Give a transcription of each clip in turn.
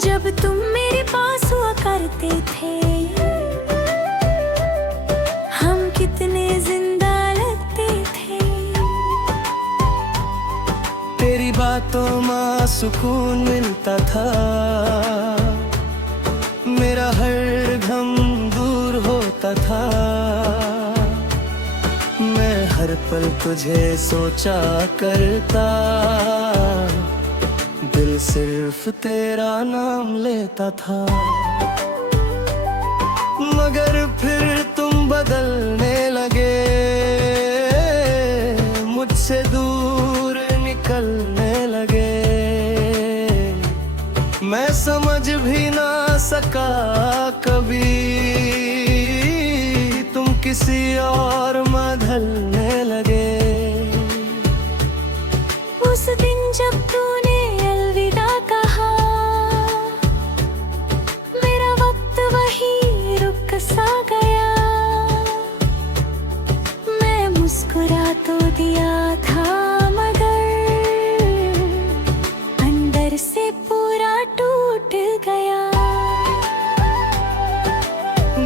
जब तुम मेरे पास हुआ करते थे, हम कितने जिंदा लगते थे। तेरी बातों में सुकून मिलता था, मेरा हर गम दूर होता था। मैं हर पल तुझे सोचा करता, दिल सिर्फ तेरा नाम लेता था। मगर फिर तुम बदलने लगे, मुझसे दूर निकलने लगे। मैं समझ भी ना सका कभी, तुम किसी और में ढलने लगे। उस दिन जब तूने अलविदा कहा, मेरा वक्त वही रुक सा गया। मैं मुस्कुरा तो दिया था, मगर अंदर से पूरा टूट गया।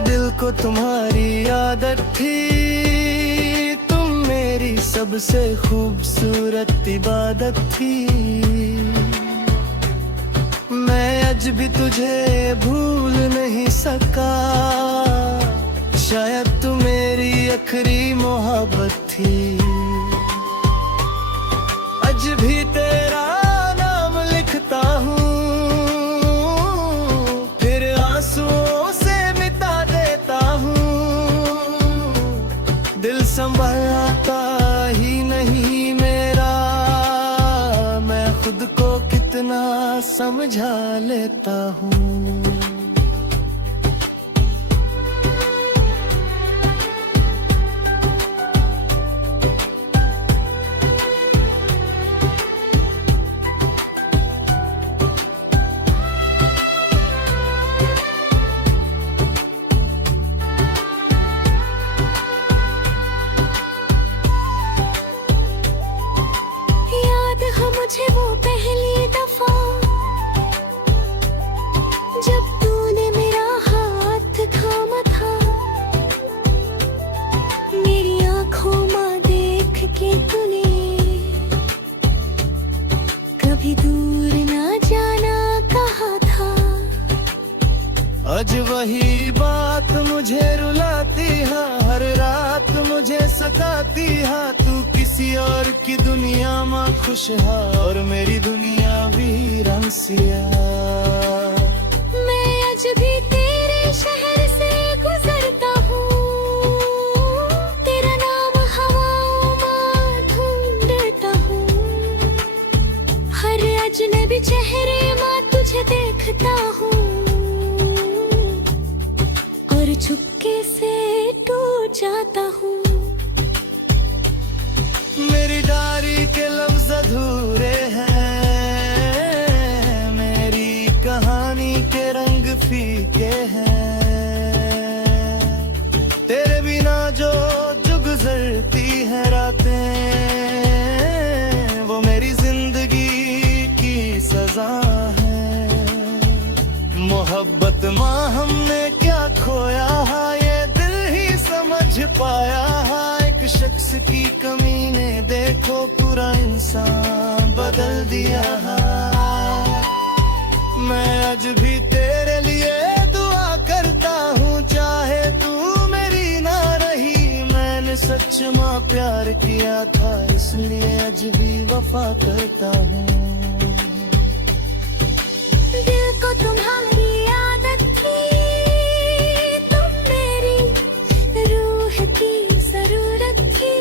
दिल को तुम्हारी आदत थी, तुम मेरी सबसे खूबसूरत इबादत थी। मैं आज भी तुझे भूल नहीं सका, शायद तू मेरी आखिरी मोहब्बत थी। आज भी तेरा नाम लिखता हूँ, फिर आंसुओं से मिटा देता हूँ। दिल संभलता ही नहीं मेरा, मैं खुद को कितना समझा लेता हूँ। मुझे वो पहली दफा, जब तूने मेरा हाथ थामा था। मेरी आंखों में देख के तूने कभी दूर ना जाना कहा था। आज वही बात मुझे रुलाती है, हर रात मुझे सताती है। तू किसी और की दुनिया में खुश है, और मेरी दुनिया वीरान सिया। मैं आज भी तेरे शहर से गुजरता हूँ, तेरा नाम हवाओं में ढूंढता हूँ। हर अजनबी चेहरे में तुझे देखता हूँ, और चुपके से टूट जाता हूँ। मेरी डायरी के लफ्ज अधूरे हैं, मेरी कहानी के रंग फीके हैं। तेरे बिना जो गुजरती है रातें, वो मेरी जिंदगी की सजा है। मोहब्बत में हमने क्या खोया है, ये दिल ही समझ पाया है। एक शख्स की कमी ने देखो पूरा इंसान बदल दिया है। मैं आज भी तेरे लिए दुआ करता हूँ, चाहे तू मेरी ना रही। मैंने सच में प्यार किया था, इसलिए आज भी वफा करता हूँ। दिल को तुम्हारी आदत थी, तुम मेरी रूह की जरूरत थी।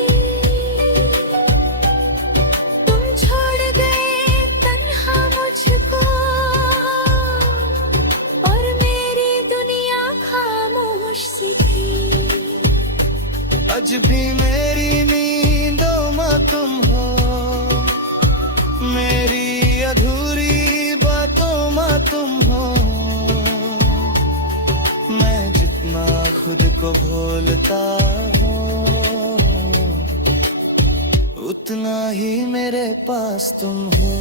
तुम छोड़ गए तन्हा मुझको, और मेरी दुनिया खामोश सी थी। आज भी मेरी नींदों में तुम हो, मेरी अधूरी बातों में तुम हो। मैं जितना खुद को भूलता हूँ, उतना ही मेरे पास तुम हो।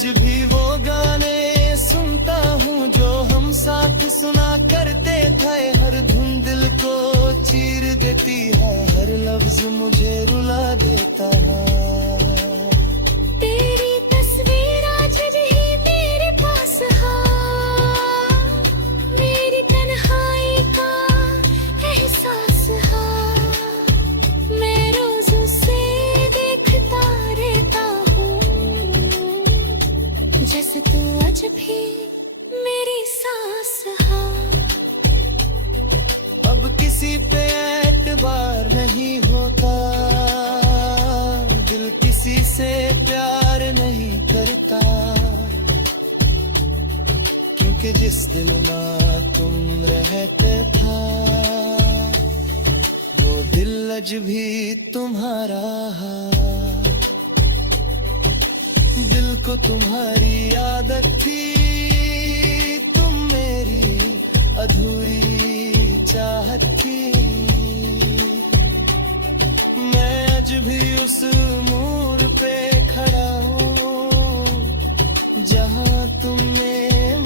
आज भी वो गाने सुनता हूँ जो हम साथ सुना करते थे। हर धुन दिल को चीर देती है, हर लफ्ज मुझे रुला देता है। तेरी तस्वीर आज भी मेरे पास है, मेरी तन्हाई का एहसास है। मैं रोज उसे देखता रहता हूँ, जैसे तू आज भी मेरी सांस है। अब किसी पे एतबार नहीं होता, दिल किसी से प्यार नहीं करता, क्योंकि जिस दिल में तुम रहते था वो दिल आज भी तुम्हारा है। दिल को तुम्हारी आदत थी, तुम मेरी अधूरी चाहत थी। मैं आज भी उस मोड़ पे खड़ा हूँ जहाँ तुमने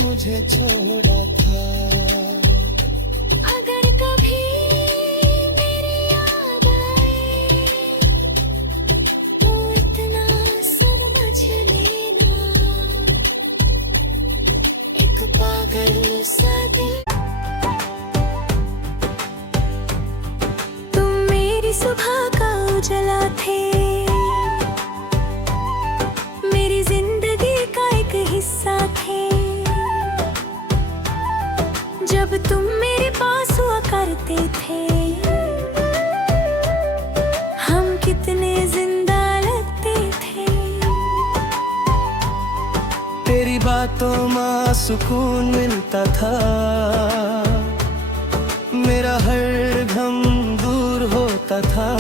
मुझे छोड़ा था। अगर कभी मेरी याद आए तो इतना समझ लेना, एक पागल सा दिल। तुम मेरी सुबह का उजाला थे, मेरी जिंदगी का एक हिस्सा थे। जब तुम मेरे पास हुआ करते थे, हम कितने जिंदा लगते थे। तेरी बातों में सुकून मिलता था, मेरा हर गम दूर होता था।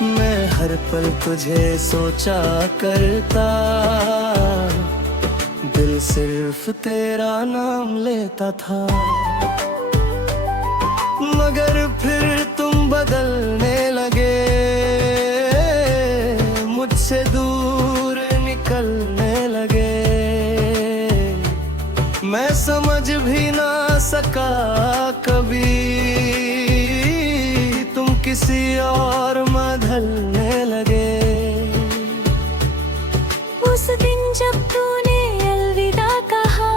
मैं हर पल तुझे सोचा करता, दिल सिर्फ तेरा नाम लेता था। मगर फिर तुम बदलने लगे, मुझसे दूर निकलने लगे। मैं समझ भी ना सका कभी, तुम किसी और में ढलने लगे। उस दिन जब तूने अलविदा कहा,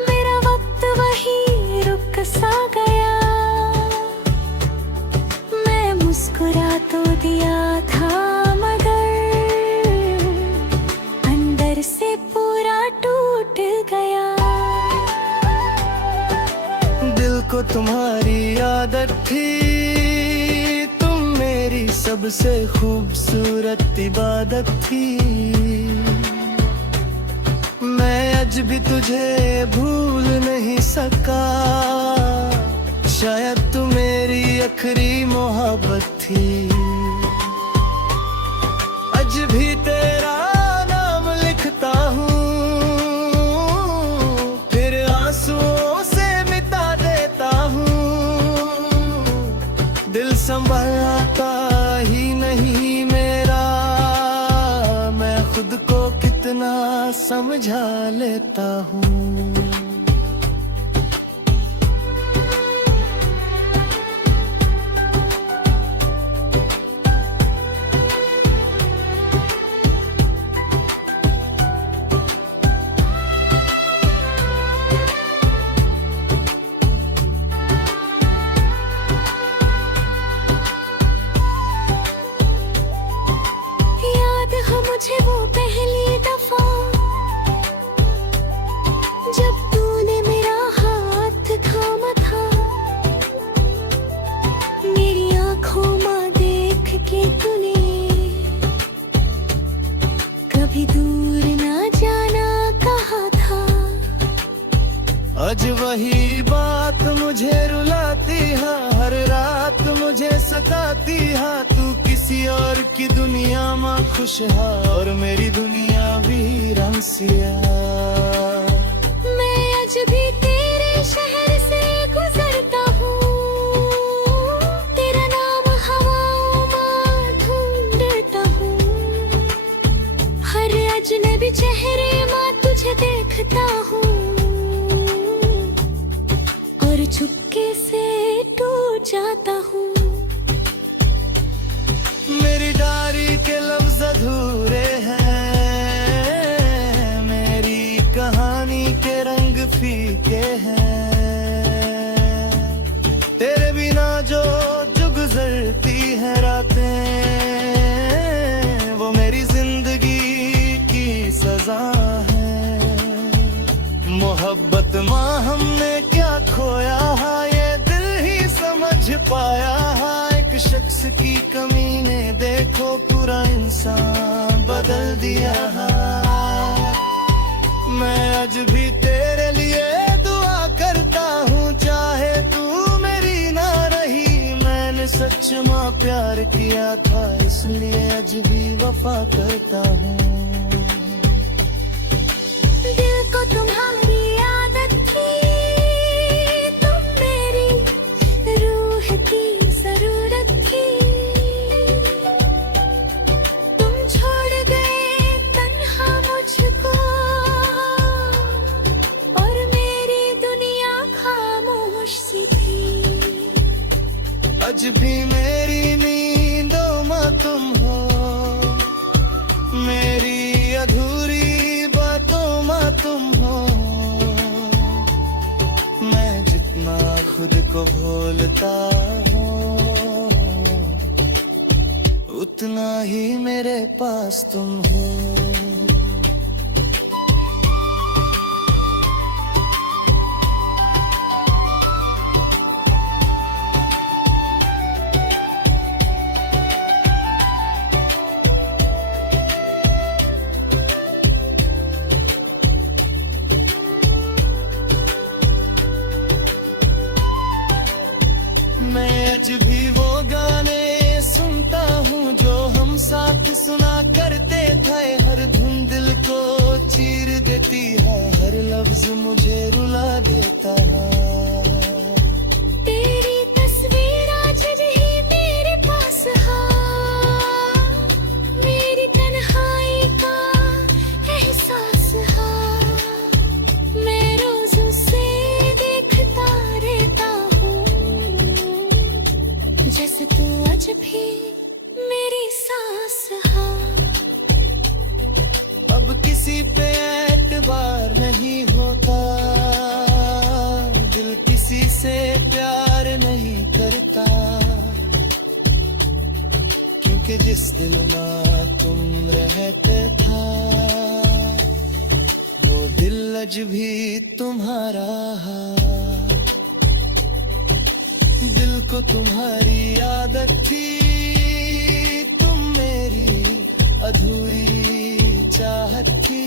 मेरा वक्त वही रुक सा गया। मैं मुस्कुरा तो दिया था, मगर अंदर से पूरा टूट गया। दिल को तुम्हारी आदत थी, तुम मेरी सबसे खूबसूरत इबादत थी। मैं आज भी तुझे भूल नहीं सका, शायद तू मेरी आखिरी मोहब्बत थी। आज भी तेरा नाम लिखता हूँ, फिर आंसुओं से मिटा देता हूँ। दिल संभलता ही नहीं मेरा, मैं खुद को कितना समझा लेता हूँ। याद है मुझे वो पहली दफा, जब तूने मेरा हाथ थामा था। मेरी आंखों में देख के तूने कभी दूर ना जाना कहा था। आज वही बात मुझे रुलाती है, हर रात मुझे सताती है। तू किसी और की दुनिया में खुश है और मेरी दुनिया वीरान सिया। मैं आज भी तेरे शहर से गुजरता हूँ, तेरा नाम हवाओं में ढूंढता हूँ। पाया है। एक शख्स की कमी ने देखो पूरा इंसान बदल दिया है। मैं आज भी तेरे लिए दुआ करता हूँ, चाहे तू मेरी ना रही। मैंने सच में प्यार किया था, इसलिए आज भी वफा करता हूँ। दिल को तुम्हारी आदत थी, तुम मेरी रूह की जरूरत थी। तुम छोड़ गए तन्हा मुझको, और मेरी दुनिया खामोश सी थी। आज भी मेरी नींदों में तुम हो, मेरी अधूरी बातों में तुम हो। मैं जितना खुद को भूलता हूँ, उतना ही मेरे पास तुम हो। मैं आज भी वो गाने सुनता हूँ जो हम साथ सुना करते थे। हर धुन दिल को चीर देती है, हर लफ्ज मुझे रुला देता है। तेरी तस्वीर आज भी मेरे पास है, मेरी तन्हाई का एहसास है। मैं रोज उसे देखता रहता हूँ, जैसे तू आज भी मेरी सांस है। अब किसी पे एतबार नहीं होता, दिल किसी से प्यार नहीं करता। क्योंकि जिस दिल में तुम रहते था, वो दिल आज भी तुम्हारा है। दिल को तुम्हारी आदत थी, तुम मेरी अधूरी चाहत थी।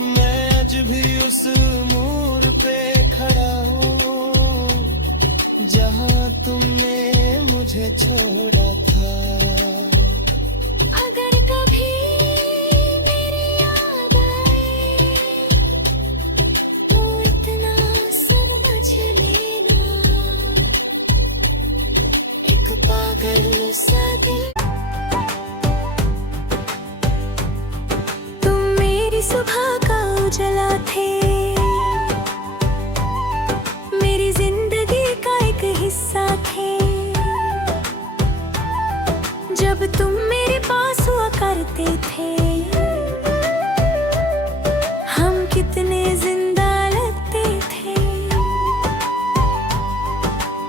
मैं आज भी उस मोड़ पे खड़ा हूँ, जहाँ तुमने मुझे छोड़ा था। अगर कभी मेरी याद आए, तो इतना समझ लेना, एक पागल सा दिल। तुम मेरी सुबह का उजाला थे, मेरी जिंदगी का एक हिस्सा थे। जब तुम मेरे पास हुआ करते थे, हम कितने जिंदा लगते थे।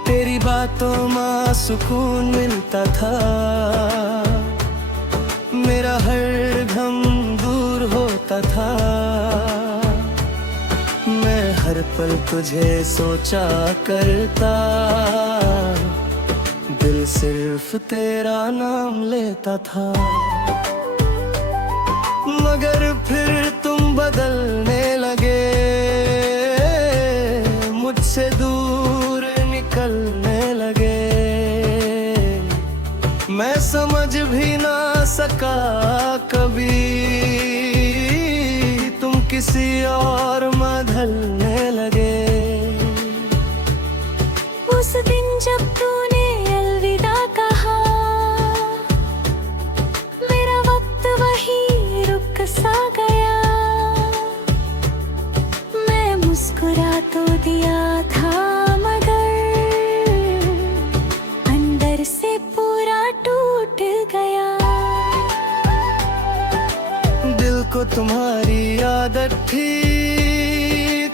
तेरी बातों में सुकून मिलता था, मेरा हर गम दूर होता था। मैं हर पल तुझे सोचा करता, दिल सिर्फ तेरा नाम लेता था। मगर फिर तुम बदलने लगे, मुझसे दूर निकलने लगे। मैं समझ भी ना सका कभी, तुम किसी और में ढलने लगे। उस दिन जब तूने अलविदा कहा, मेरा वक्त वही रुक सा गया। मैं मुस्कुरा तो दिया था, मगर अंदर से पूरा टूट गया। दिल को तुम्हारी आदत थी,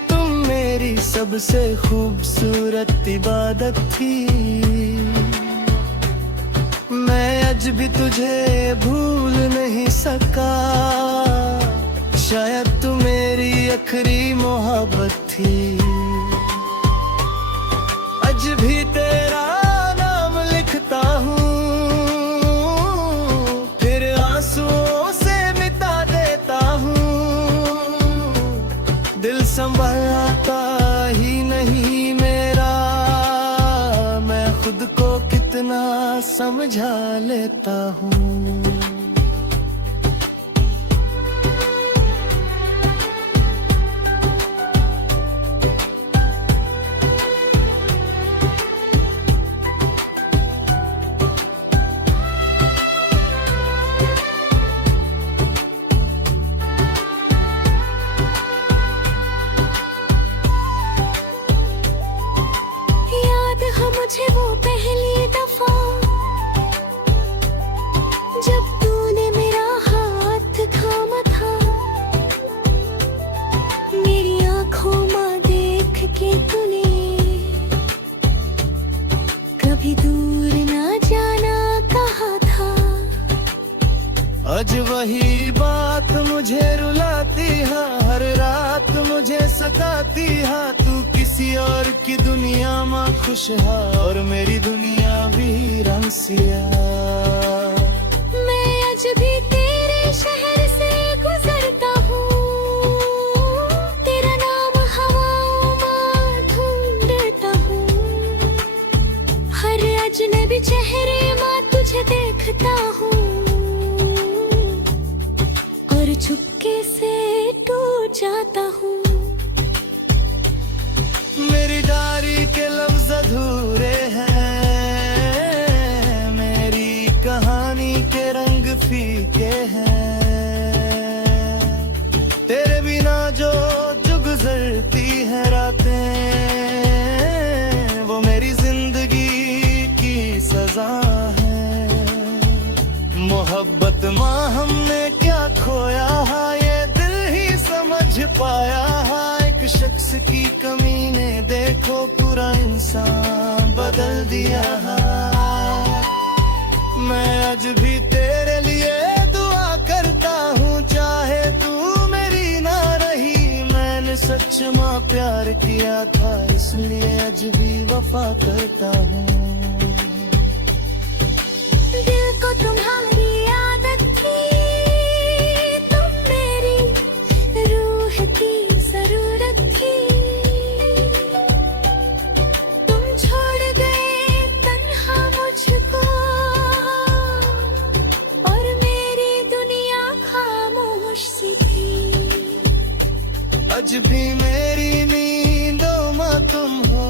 तुम मेरी सबसे खूबसूरत इबादत थी। मैं आज भी तुझे भूल नहीं सका, शायद तू मेरी आखिरी मोहब्बत थी। इतना समझा लेता हूँ। मुझे वो पहली दफा जब तूने मेरा हाथ थामा था, मेरी आंखों में देख के तूने कभी दूर ना जाना कहा था। आज वही बात मुझे रुलाती है, हर रात मुझे सताती है। तू किसी और की दुनिया में खुश है और मेरी दुनिया वीरान सिया। मैं आज भी तेरे शहर से गुजरता हूँ, तेरा नाम हवाओं में ढूंढता हूँ। हर अजनबी चेहरे में तुझे देखता हूँ और चुपके से टूट जाता हूँ। मेरी डायरी के लफ्ज अधूरे हैं, मेरी कहानी के रंग फीके हैं। तेरे बिना जो गुजरती है रातें, वो मेरी जिंदगी की सजा है। मोहब्बत माँ हमने क्या खोया है, ये दिल ही समझ पाया है। एक शख्स की कमी ने देखो पूरा इंसान बदल दिया है। मैं आज भी तेरे लिए दुआ करता हूँ, चाहे तू मेरी ना रही। मैंने सच में प्यार किया था, इसलिए आज भी वफा करता हूँ। दिल को तुम्हारी आदत थी, तुम मेरी रूह की जरूरत थी। तुम छोड़ गए तन्हा मुझको और मेरी दुनिया खामोश सी थी। आज भी मेरी नींदों में तुम हो,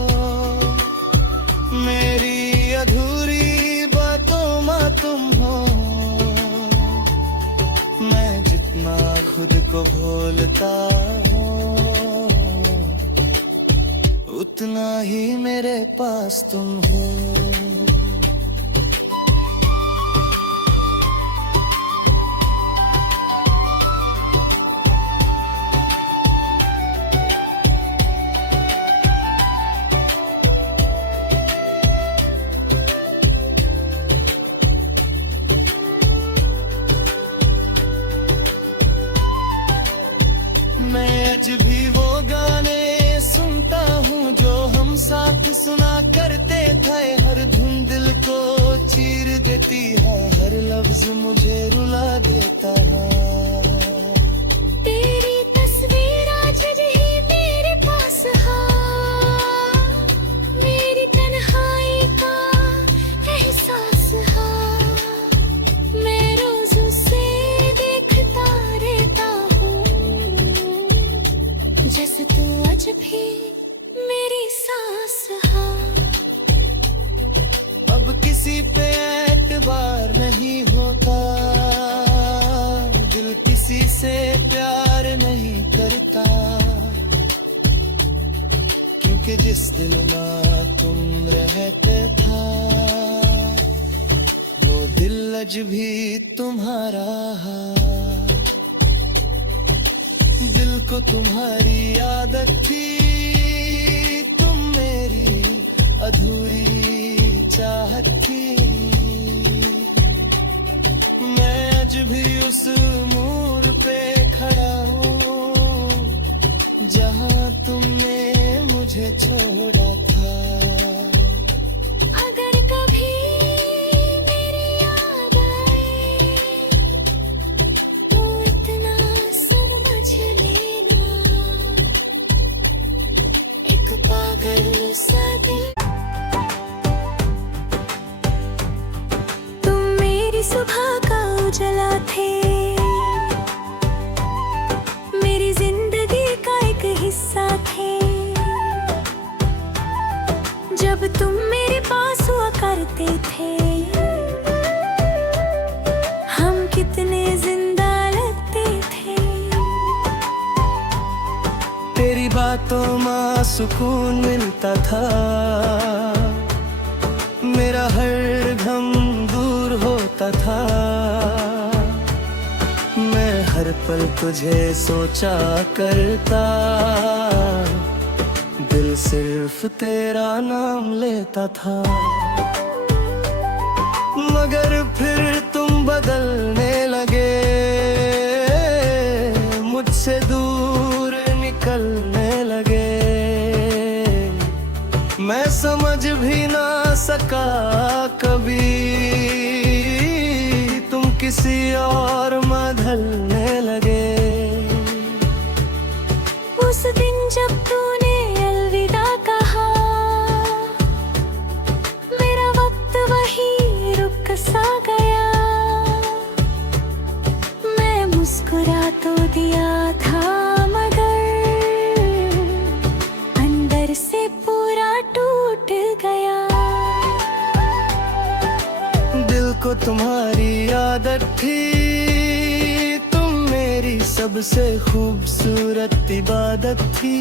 मेरी अधूरी बातों में तुम हो। मैं जितना खुद को भूलता हूँ, उतना ही मेरे पास तुम हो। मैं आज भी वो गाने सुनता हूँ जो हम साथ सुना करते थे। हर धुन दिल को चीर देती है, हर लफ्ज मुझे रुला देता है। तेरी तस्वीर आज भी मेरे पास है, मेरी तन्हाई का एहसास है। मैं रोज उसे देखता रहता हूँ, जैसे तू आज भी मेरी सांस है। अब किसी पे एतबार नहीं होता, दिल किसी से प्यार नहीं करता। क्योंकि जिस दिल में तुम रहते था, वो दिल आज भी तुम्हारा है। दिल को तुम्हारी आदत थी, तुम मेरी अधूरी चाहत थी। मैं आज भी उस मोड़ पे खड़ा हूँ, जहाँ तुमने मुझे छोड़ा था। अगर कभी मेरी याद आए तो इतना समझ लेना, एक पागल सा दिल जब तुम मेरे पास हुआ करते थे, हम कितने जिंदा लगते थे। तेरी बातों में सुकून मिलता था, मेरा हर गम दूर होता था। मैं हर पल तुझे सोचा करता, दिल सिर्फ तेरा नाम लेता था। मगर फिर तुम बदलने लगे, मुझसे दूर निकलने लगे। मैं समझ भी ना सका कभी, तुम किसी और में ढलने लगे। उस दिन जब तूने अलविदा कहा, मेरा वक्त वही रुक सा गया। मैं मुस्कुरा तो दिया था, मगर अंदर से पूरा टूट गया। दिल को तुम्हारी आदत थी, तुम मेरी सबसे खूबसूरत इबादत थी।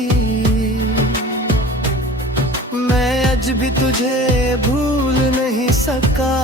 मैं आज भी तुझे भूल नहीं सका।